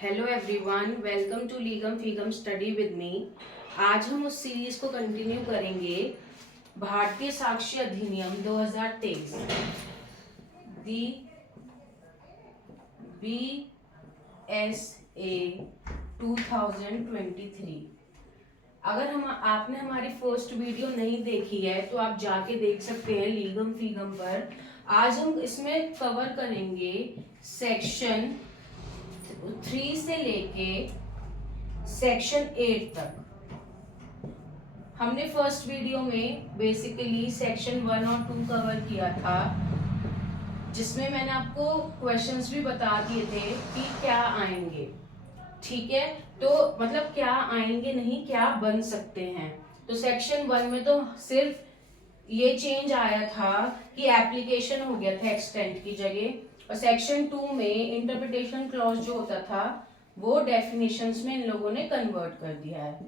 Hello everyone, welcome to लीगम फीगम study with me. आज हम उस सीरीज को कंटिन्यू करेंगे भारतीय साक्ष्य अधिनियम 2023 दी BSA 2023। अगर हम आपने हमारी फर्स्ट वीडियो नहीं देखी है तो आप जाके देख सकते हैं लीगम फीगम पर। आज हम इसमें कवर करेंगे सेक्शन 3 से लेके सेक्शन 8 तक। हमने फर्स्ट वीडियो में बेसिकली सेक्शन 1 और 2 कवर किया था, जिसमें मैंने आपको क्वेश्चंस भी बता दिए थे कि क्या आएंगे। ठीक है, तो मतलब क्या आएंगे नहीं, क्या बन सकते हैं। तो सेक्शन 1 में तो सिर्फ ये चेंज आया था कि एप्लीकेशन हो गया था एक्सटेंट की जगह, और सेक्शन 2 में इंटरप्रिटेशन क्लॉज जो होता था वो डेफिनेशंस में इन लोगों ने कन्वर्ट कर दिया है।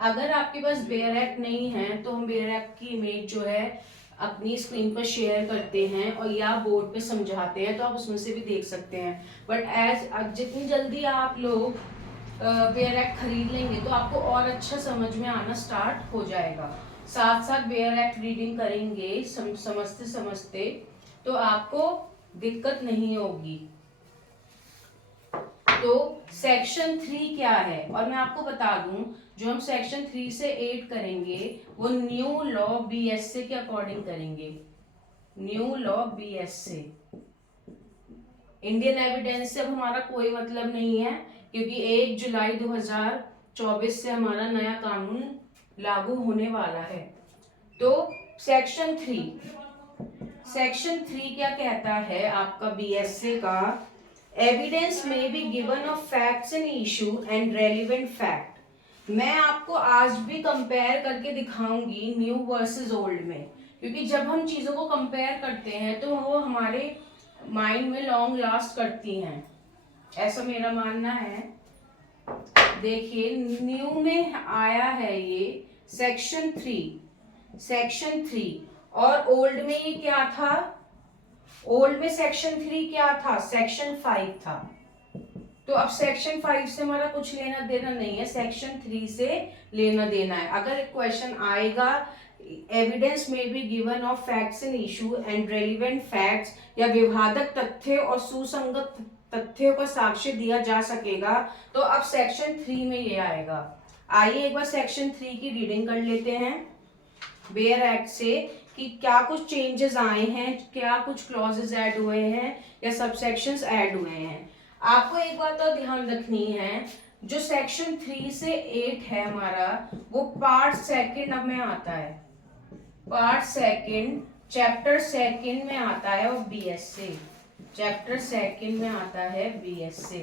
अगर आपके पास बेयर एक्ट नहीं है तो हम बेयर एक्ट की इमेज जो है अपनी स्क्रीन पर शेयर करते हैं और या बोर्ड पे समझाते हैं, तो आप उसमें से भी देख सकते हैं। बट जितनी जल्दी आप लोग बेयर एक्ट खरीद लेंगे तो आपको और अच्छा समझ में आना स्टार्ट हो जाएगा। साथ साथ बेयर एक्ट रीडिंग करेंगे समझते समझते तो आपको दिक्कत नहीं होगी। तो सेक्शन 3 क्या है, और मैं आपको बता दूं जो हम सेक्शन 3 से 8 करेंगे वो न्यू लॉ BSA के अकॉर्डिंग करेंगे। New law BSA, Indian evidence से अब हमारा कोई मतलब नहीं है, क्योंकि 1 जुलाई 2024 से हमारा नया कानून लागू होने वाला है। तो सेक्शन 3 क्या कहता है आपका BSA का? एविडेंस में be given of facts in issue and relevant fact. मैं आपको आज भी कंपेयर करके दिखाऊंगी न्यू वर्सेस ओल्ड में, क्योंकि जब हम चीजों को कंपेयर करते हैं तो वो हमारे माइंड में लॉन्ग लास्ट करती हैं, ऐसा मेरा मानना है। देखिए, न्यू में आया है ये सेक्शन 3 और ओल्ड में ये क्या था? ओल्ड में सेक्शन 3 क्या था? सेक्शन 5 था। तो अब सेक्शन 5 से हमारा कुछ लेना देना नहीं है, सेक्शन 3 से लेना देना है। अगर क्वेश्चन आएगा एविडेंस में be given of facts in issue and relevant facts, या विवादक तथ्य और सुसंगत तथ्यों का साक्ष्य दिया जा सकेगा, तो अब सेक्शन 3 में ये आएगा। आइए एक बार सेक्शन 3 की रीडिंग कर लेते हैं बेयर एक्ट से कि क्या कुछ चेंजेस आए हैं, क्या कुछ क्लॉजेस ऐड हुए हैं या सबसेक्शंस ऐड हुए हैं। आपको एक बात तो ध्यान रखनी है, जो सेक्शन 3 से 8 है हमारा, वो पार्ट सेकंड अब में आता है। पार्ट सेकंड चैप्टर सेकंड में आता है और BSA चैप्टर सेकंड में आता है BSA,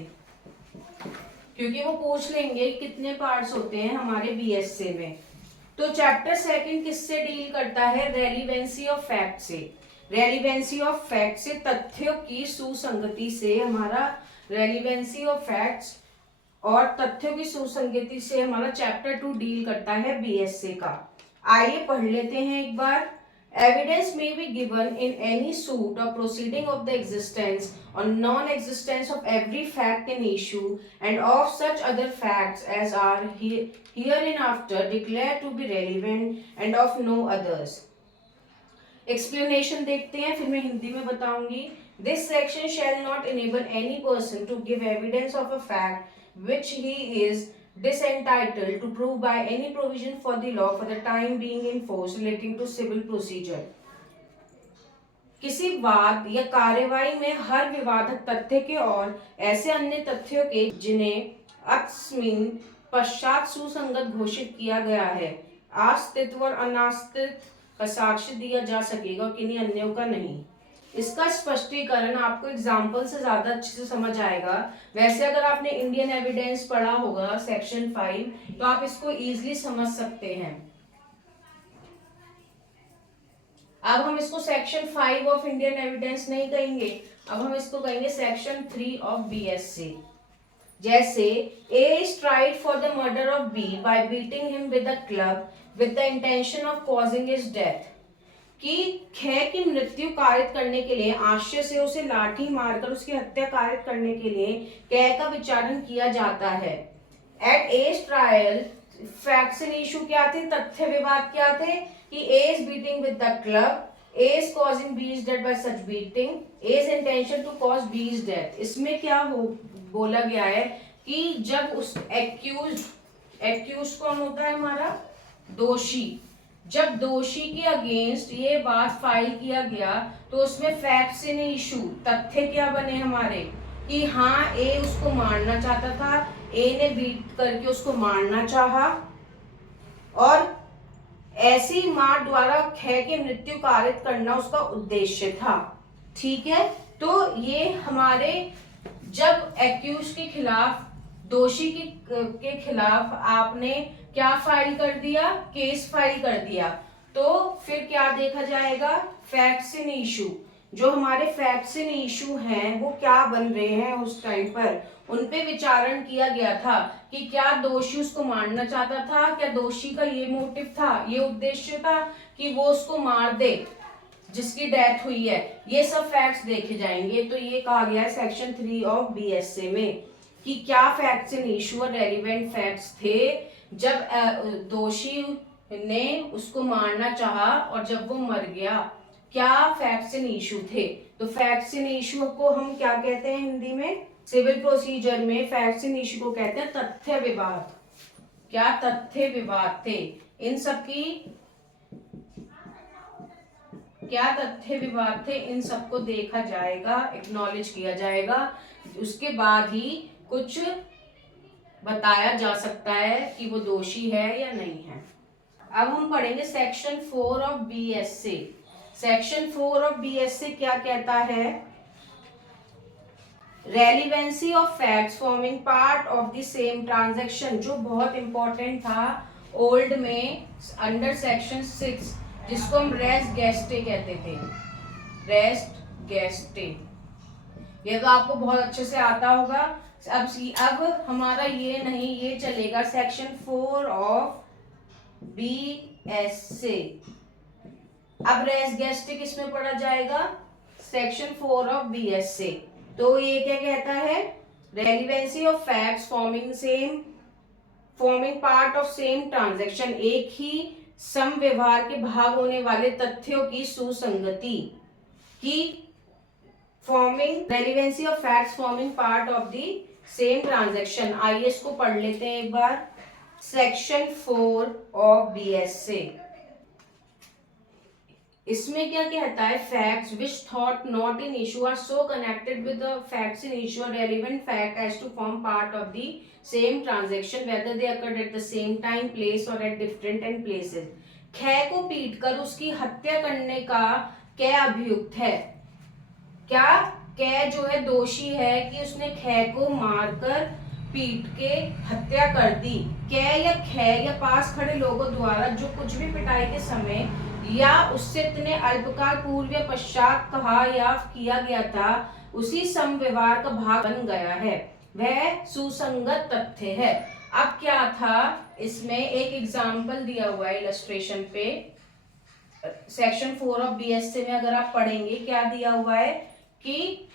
क्योंकि वो पूछ लेंगे कितने पार्ट्स होते हैं हमारे BSA में। तो चैप्टर सेकंड किससे डील करता है? रेलिवेंसी ऑफ फैक्ट से। रेलिवेंसी ऑफ फैक्ट से, तथ्यों की सुसंगति से, हमारा रेलिवेंसी ऑफ फैक्ट्स और तथ्यों की सुसंगति से हमारा चैप्टर 2 डील करता है BSA का। आइए पढ़ लेते हैं एक बार। Evidence may be given in any suit or proceeding of the existence or non-existence of every fact in issue and of such other facts as are hereinafter declared to be relevant and of no others. Explanation देखते हैं, फिर मैं हिंदी में बताऊंगी। This section shall not enable any person to give evidence of a fact which he is disentitled to prove by any provision for the law for the time being in force relating to civil procedure. किसी वाद या कार्यवाही में हर विवादक तथ्य के और ऐसे अन्य तथ्यों के जिन्हें अस्मिन पश्चात सुसंगत घोषित किया गया है, अस्तित्व और अनास्तित्व का साक्ष्य दिया जा सकेगा, किन्हीं अन्यों का नहीं। इसका स्पष्टीकरण आपको एग्जाम्पल से ज्यादा अच्छे से समझ आएगा। वैसे अगर आपने इंडियन एविडेंस पढ़ा होगा सेक्शन 5, तो आप इसको इजीली समझ सकते हैं। अब हम इसको सेक्शन 5 ऑफ इंडियन एविडेंस नहीं कहेंगे, अब हम इसको कहेंगे सेक्शन 3 ऑफ BSA। जैसे A is tried for the murder of B by beating him with a club with the intention of causing his death। कि ख की मृत्यु कारित करने के लिए आश्चर्य से उसे लाठी मारकर उसकी हत्या कारित करने के लिए क का विचारण किया जाता है। At A's trial facts in issue क्या थे, तथ्य विवाद क्या थे कि A is beating with the club, A is causing B is death by such beating, A is intention to cause B is death. इसमें क्या हो बोला गया है कि जब उस एक्यूज कौन होता है हमारा दोषी, जब दोषी के अगेंस्ट ये बात फाइल किया गया तो उसमें फैक्ट्स इन इशू तथ्य क्या बने हमारे कि हाँ ए उसको मारना चाहता था, ए ने बीट करके उसको मारना चाहा और ऐसी मार द्वारा ख की मृत्यु कारित करना उसका उद्देश्य था। ठीक है, तो ये हमारे जब एक्यूज के खिलाफ, दोषी के खिलाफ आपने क्या फाइल कर दिया, केस फाइल कर दिया, तो फिर क्या देखा जाएगा, फैक्ट्स इन इशू। जो हमारे फैक्ट्स इन इशू हैं वो क्या बन रहे हैं उस टाइम पर, उन पे विचारण किया गया था कि क्या दोषी उसको मारना चाहता था, क्या दोषी का ये मोटिव था, ये उद्देश्य था कि वो उसको मार दे जिसकी डेथ हुई है। ये सब फैक्ट्स देखे जाएंगे। तो ये कहा गया है सेक्शन 3 ऑफ बीएसए में कि क्या फैक्ट्स इन इशू और रेलिवेंट फैक्ट्स थे जब दोषी ने उसको मारना चाहा और जब वो मर गया, क्या फैक्ट्स इन इशू थे। तो फैक्ट्स इन इशू को हम क्या कहते हैं हिंदी में, सिविल प्रोसीजर में फैक्ट्स इन इशू को कहते हैं तथ्य विवाद। क्या तथ्य विवाद थे, इन सब की क्या तथ्य विवाद थे, इन सबको देखा जाएगा, एक्नॉलेज किया जाएगा, उसके बाद ही कुछ बताया जा सकता है कि वो दोषी है या नहीं है। अब हम पढ़ेंगे section 4 of BSA. Section 4 of BSA क्या कहता है, relevancy of facts forming part of the same transaction, जो बहुत इंपॉर्टेंट था ओल्ड में अंडर सेक्शन 6, जिसको हम रेस्ट गेस्टे कहते थे, रेस्ट गेस्टे। ये तो आपको बहुत अच्छे से आता होगा। अब हमारा ये नहीं, ये चलेगा सेक्शन 4 ऑफ बीएसए। अब रेस्ट गेस्टे किसमें पढ़ा जाएगा, सेक्शन 4 ऑफ बीएसए। तो ये क्या कहता है, relevancy of facts forming part of same transaction, एक ही सम व्यवहार के भाग होने वाले तथ्यों की सुसंगति की, forming relevancy of facts forming part of the same transaction. आइए इसको पढ़ लेते हैं एक बार। सेक्शन 4 ऑफ बीएसए, इसमें क्या कहता है, facts which thought not in issue are so connected with the facts in issue और relevant fact as to form part of the same transaction whether they occurred at the same time place और at different and places. ख को पीटकर उसकी हत्या करने का क्या अभियुक्त है, क्या कै जो है दोषी है कि उसने ख को मारकर पीट के हत्या कर दी। कै या ख या पास खड़े लोगों द्वारा जो कुछ भी पिटाई के समय या उससे इतने अल्पकाल पूर्व या पश्चात कहा या किया गया था उसी सम व्यवहार का भाग बन गया है, वह सुसंगत तथ्य है। अब क्या था, इसमें एक एग्जाम्पल दिया हुआ है इलस्ट्रेशन पे, सेक्शन 4 ऑफ बीएसए में अगर आप पढ़ेंगे क्या दिया हुआ है कि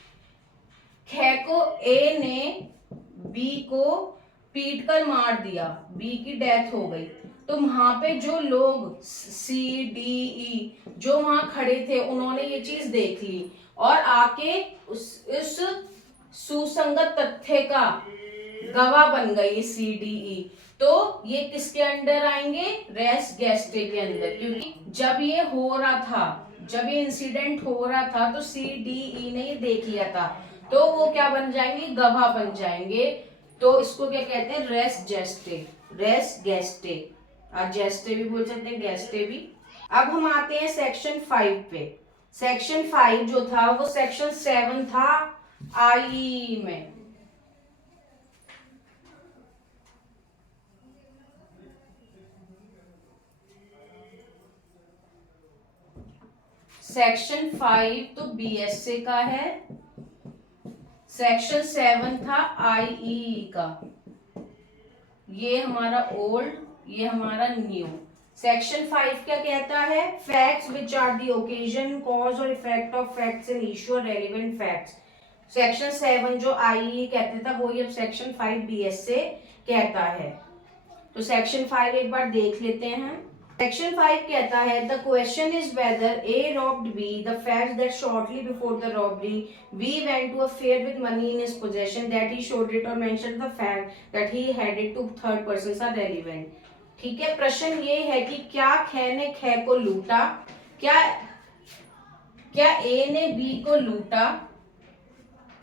ख को ए ने बी को पीट कर मार दिया, बी की डेथ हो गई, तो वहां पे जो लोग सी डी ई जो वहां खड़े थे उन्होंने ये चीज देख ली और आके उस सुसंगत तथ्य का गवाह बन गई सी डी ई। तो ये किसके अंडर आएंगे, रेस गेस्टे के अंदर, क्योंकि जब ये हो रहा था, जब ये इंसिडेंट हो रहा था तो सी डी ई ने ये देख लिया था, तो वो क्या बन जाएंगे, गवाह बन जाएंगे। तो इसको क्या कहते हैं, रेस जेस्टे, रेस गेस्टे, और जेस्टे भी बोल सकते हैं, गेस्टे भी। अब हम आते हैं सेक्शन 5 पे। सेक्शन 5 जो था वो सेक्शन 7 था आई में। सेक्शन 5 तो बीएसए का है, सेक्शन 7 था आईई का। ये हमारा ओल्ड, ये हमारा न्यू। सेक्शन 5 क्या कहता है? Facts which are the occasion, cause और effect of facts in issue और रेलिवेंट फैक्ट्स। सेक्शन 7 जो आई कहते था वही अब सेक्शन 5 बीएस से कहता है। तो सेक्शन 5 एक बार देख लेते हैं। सेक्शन 5 कहता है the question is whether A robbed B, the fact that shortly before the robbery B went to a fair with money in his possession, that he showed it और mention the fact that he had it to third person are relevant. ठीक है, प्रश्न ये है कि क्या ख ने ख को लूटा, क्या ए ने बी को लूटा।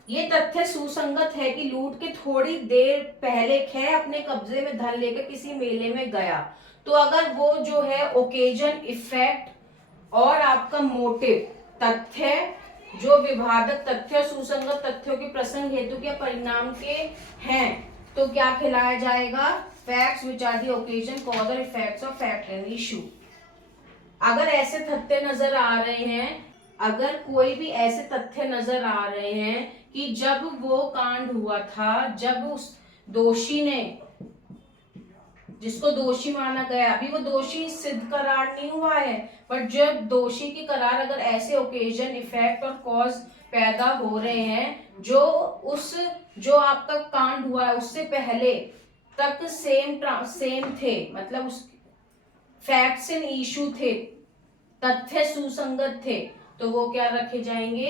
ये तथ्य सुसंगत है कि लूट के थोड़ी देर पहले ख अपने कब्जे में धन लेकर किसी मेले में गया। तो अगर वो जो है ओकेजन, इफेक्ट और आपका मोटिव तथ्य जो विवादक तथ्य सुसंगत तथ्यों के प्रसंग हेतु के परिणाम के हैं, तो क्या खिलाया जाएगा? Facts which are the occasion, cause और effects of fact and issue. अगर ऐसे तथ्य नजर आ रहे हैं, अगर कोई भी ऐसे तथ्य नजर आ रहे हैं कि जब वो कांड हुआ था, जब उस दोषी ने, जिसको दोषी माना गया, अभी वो दोषी सिद्ध करार नहीं हुआ है, बट जब दोषी की करार अगर ऐसे ओकेजन, इफेक्ट और कॉज पैदा हो रहे हैं जो आपका कांड हुआ है उससे पहले तक सेम थे, मतलब उस फैक्ट्स एंड इशू थे, तथ्य सुसंगत थे, तो वो क्या रखे जाएंगे?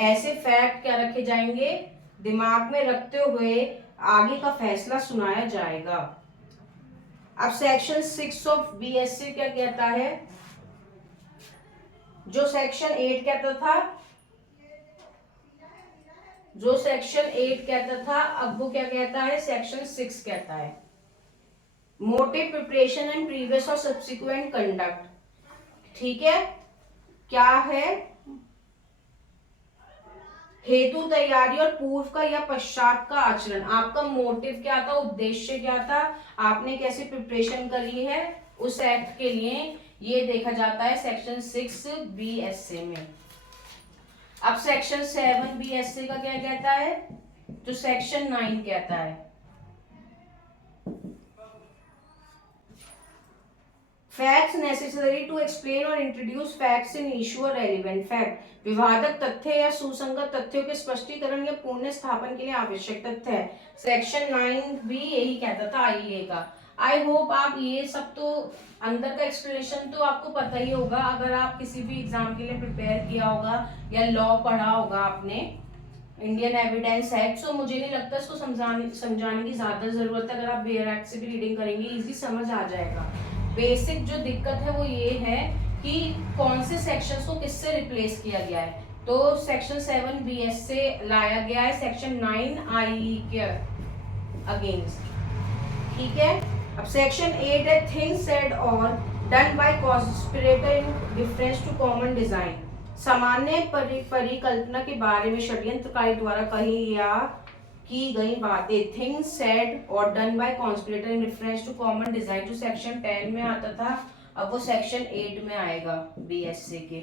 ऐसे फैक्ट क्या रखे जाएंगे? दिमाग में रखते हुए आगे का फैसला सुनाया जाएगा। अब सेक्शन 6 ऑफ बीएससी क्या कहता है? जो सेक्शन 8 कहता था, अब वो क्या कहता है? सेक्शन 6 कहता है मोटिव, प्रिपरेशन एंड प्रीवियस और सब्सिक्वेंट कंडक्ट। ठीक है, क्या है? हेतु, तैयारी और पूर्व का या पश्चात का आचरण। आपका मोटिव क्या था, उद्देश्य क्या था, आपने कैसे प्रिपरेशन करी है उस एक्ट के लिए, ये देखा जाता है सेक्शन 6 बीएसए में। अब सेक्शन 7 बीएसए का क्या कहता है? जो सेक्शन 9 कहता है फैक्ट्स नेसेसरी टू एक्सप्लेन और इंट्रोड्यूस फैक्ट्स इन इशू और रेलिवेंट फैक्ट। विवादक तथ्य या सुसंगत तथ्यों के स्पष्टीकरण या पुनः स्थापन के लिए आवश्यक तथ्य है। सेक्शन 9 भी यही कहता था आईए का। आई होप आप ये सब तो अंदर का एक्सप्लेनेशन तो आपको पता ही होगा, अगर आप किसी भी एग्जाम के लिए प्रिपेयर किया होगा या लॉ पढ़ा होगा आपने, इंडियन एविडेंस एक्ट, तो मुझे नहीं लगता इसको समझाने की ज्यादा जरूरत है। अगर आप बेयर एक्ट से भी रीडिंग करेंगे इजी समझ आ जाएगा। बेसिक जो दिक्कत है वो ये है कि कौन से सेक्शंस को किससे रिप्लेस किया गया है। तो सेक्शन 7 बीएस से लाया गया है सेक्शन 9 आईई के अगेंस्ट। ठीक है, अब सेक्शन 8 है थिंग्स सेड और done by conspirator in difference to common design. सामान्य परिकल्पना के बारे में षड्यंत्रकारी द्वारा कही या की गई बातें। थिंग्स सेड और done by conspirator in reference to common design जो सेक्शन 10 में आता था, अब वो सेक्शन 8 में आएगा बीएससी के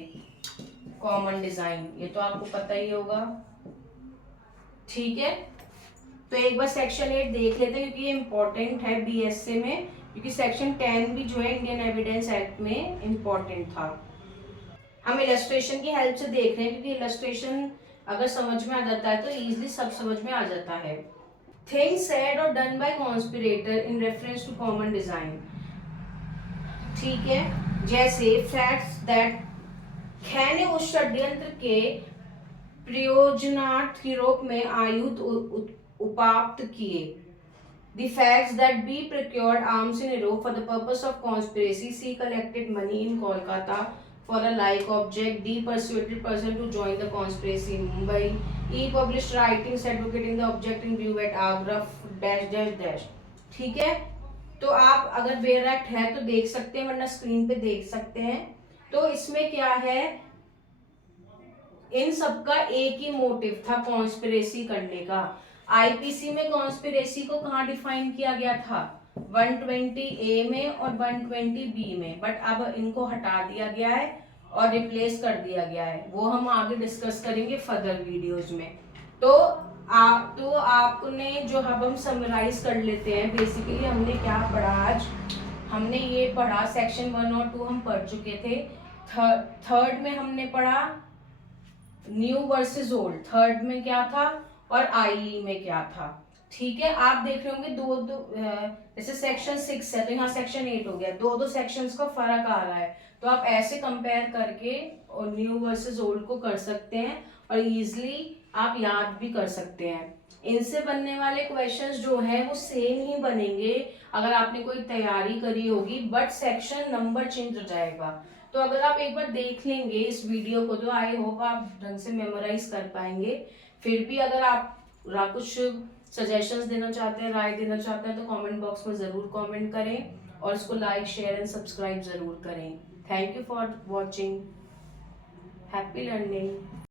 कॉमन डिजाइन, ये तो आपको पता ही होगा। ठीक है, तो एक बार सेक्शन 8 देख लेते हैं क्योंकि ये इंपॉर्टेंट है बीएससी में, क्योंकि सेक्शन 10 भी जो है इंडियन एविडेंस एक्ट में इंपॉर्टेंट था। हम इलस्ट्रेशन की हेल्प से देख रहे हैं क्योंकि इलस्ट्रेशन अगर समझ में आ जाता है तो इजीली सब समझ में आ जाता है। थिंग्स सेड और done by conspirator in reference to common design. ठीक है, जैसे फैक्ट्स दैट ख ने उस षड्यंत्र के प्रयोजनार्थ यूरोप में आयुध उपाप्त किए। The facts that B procured arms in Europe for the purpose of conspiracy. C collected money in Kolkata for a like object. D persuaded person to join the conspiracy in Mumbai. E published writings advocating the object in view at Agra -- ठीक है, तो आप अगर bare act है तो देख सकते हैं, वरना स्क्रीन पे देख सकते हैं। तो इसमें क्या है, इन सबका एक ही मोटिव था कॉन्स्पिरेसी करने का। आईपीसी में कॉन्स्पिरेसी को कहाँ डिफाइन किया गया था? 120A में और 120B में, बट अब इनको हटा दिया गया है और रिप्लेस कर दिया गया है, वो हम आगे डिस्कस करेंगे फर्दर वीडियोस में। तो आपने जो अब हम समराइज कर लेते हैं, बेसिकली हमने क्या पढ़ा आज। हमने ये पढ़ा, सेक्शन 1 और 2 हम पढ़ चुके थे। थर्ड में हमने पढ़ा न्यू वर्सेस ओल्ड, थर्ड में क्या था और आईई में क्या था। ठीक है, आप देख रहे होंगे दो दो जैसे सेक्शन 6 है तो यहाँ सेक्शन 8 हो गया, दो दो सेक्शंस का फर्क आ रहा है। तो आप ऐसे कंपेयर करके और न्यू वर्सेस ओल्ड को कर सकते हैं और इजीली आप याद भी कर सकते हैं। इनसे बनने वाले क्वेश्चंस जो है वो सेम ही बनेंगे अगर आपने कोई तैयारी करी होगी, बट सेक्शन नंबर चेंज हो जाएगा। तो अगर आप एक बार देख लेंगे इस वीडियो को तो आई होप आप ढंग से मेमोराइज कर पाएंगे। फिर भी अगर आप कुछ सजेशंस देना चाहते हैं, राय देना चाहते हैं, तो कमेंट बॉक्स में ज़रूर कमेंट करें और इसको लाइक शेयर एंड सब्सक्राइब ज़रूर करें। Thank you for watching. Happy learning.